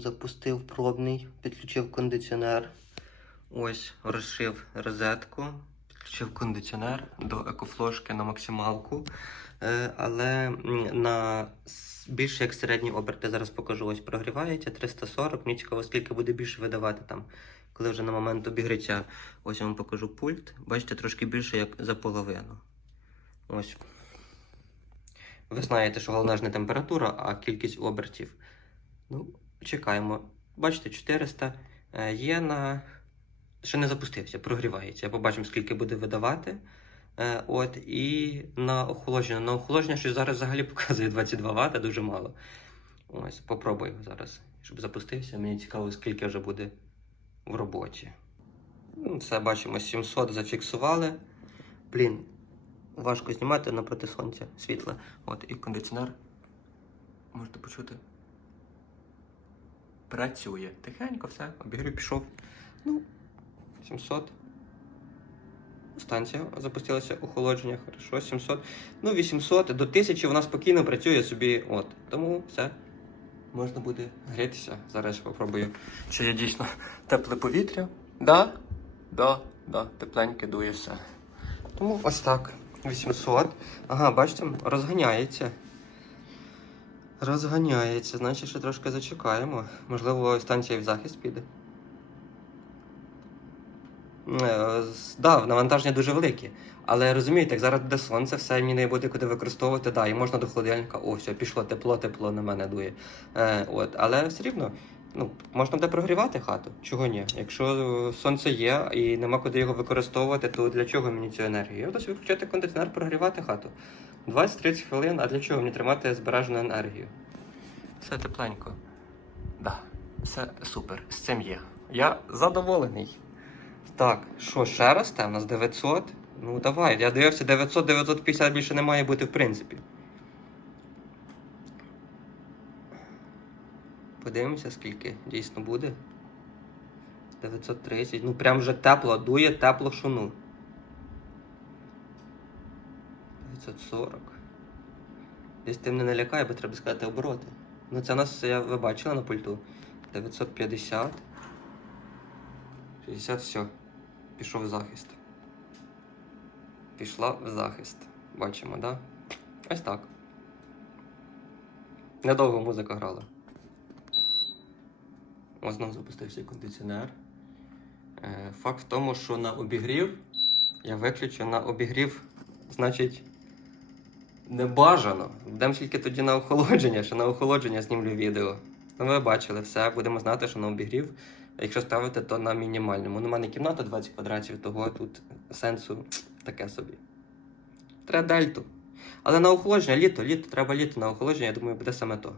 Запустив пробний, підключив кондиціонер. Ось розшив розетку, підключив кондиціонер до екофлошки на максималку. Е, але на більше як середні оберти зараз покажу. Ось прогрівається 340. Мені цікаво, скільки буде більше видавати там, коли вже на момент обігріття. Ось я вам покажу пульт. Бачите, трошки більше як за половину. Ось. Ви знаєте, що головна ж не температура, а кількість обертів. Ну, чекаємо. Бачите, 400 е, є на. Ще не запустився, прогрівається. Побачимо, скільки буде видавати. Е, От, і на охолодження. На охолодження щось зараз взагалі показує 22 Вт, дуже мало. Ось, попробую зараз, щоб запустився. Мені цікаво, скільки вже буде в роботі. Ну, Все бачимо, 700 зафіксували. Блін, важко знімати напроти сонця світла. От, і кондиціонер. Можете почути. Працює. Тихенько все, обігрів пішов. Ну, 700. Станція запустилася охолодження, хорошо, 700. Ну, 800 до 1000 вона спокійно працює собі. От. Тому все. Можна буде грітися. Зараз попробую, чи є дійсно тепле повітря. Да? Да, да, тепленьке дує все. Тому ось так. 800. Ага, бачите, розганяється. Розганяється. Значить, ще трошки зачекаємо. Можливо, станція в захист піде. Е, Да, навантаження дуже велике. Але розумієте, як зараз буде сонце, все мені не буде куди використовувати, да, і можна до холодильника, о, все, пішло тепло, тепло на мене дує. Е, от, але все рівно, ну, можна буде прогрівати хату. Чого ні? Якщо сонце є і нема куди його використовувати, то для чого мені цю енергію? Я буду собі включати кондиціонер, прогрівати хату. 20-30 хвилин, а для чого мені тримати збережену енергію? Все тепленько. Да, все супер, з цим є. Я задоволений. Так, що ще росте? У нас 900. Ну давай, я дивився 900, 950 більше не має бути в принципі. Подивимося, скільки дійсно буде. 930. Ну прям вже тепло, дує тепло шуну. 940. Десь тим не налякає, бо треба сказати обороти. Ну це нас, я, ви бачили на пульту. 950. 60, все. Пішов в захист. Пішла в захист. Бачимо, да? Ось так. Недовго музика грала. Ось знову запустився кондиціонер. Е, Факт в тому, що на обігрів я виключу на обігрів, значить, не бажано. Дам тільки тоді на охолодження, що на охолодження знімлю відео. Ну, ви бачили все, будемо знати, що на обігрів. Якщо ставити, то на мінімальному. Ну, у мене кімната 20 квадратів, того тут сенсу таке собі. Треба дельту. Але на охолодження, літо, літо, треба літо на охолодження, я думаю, буде саме то.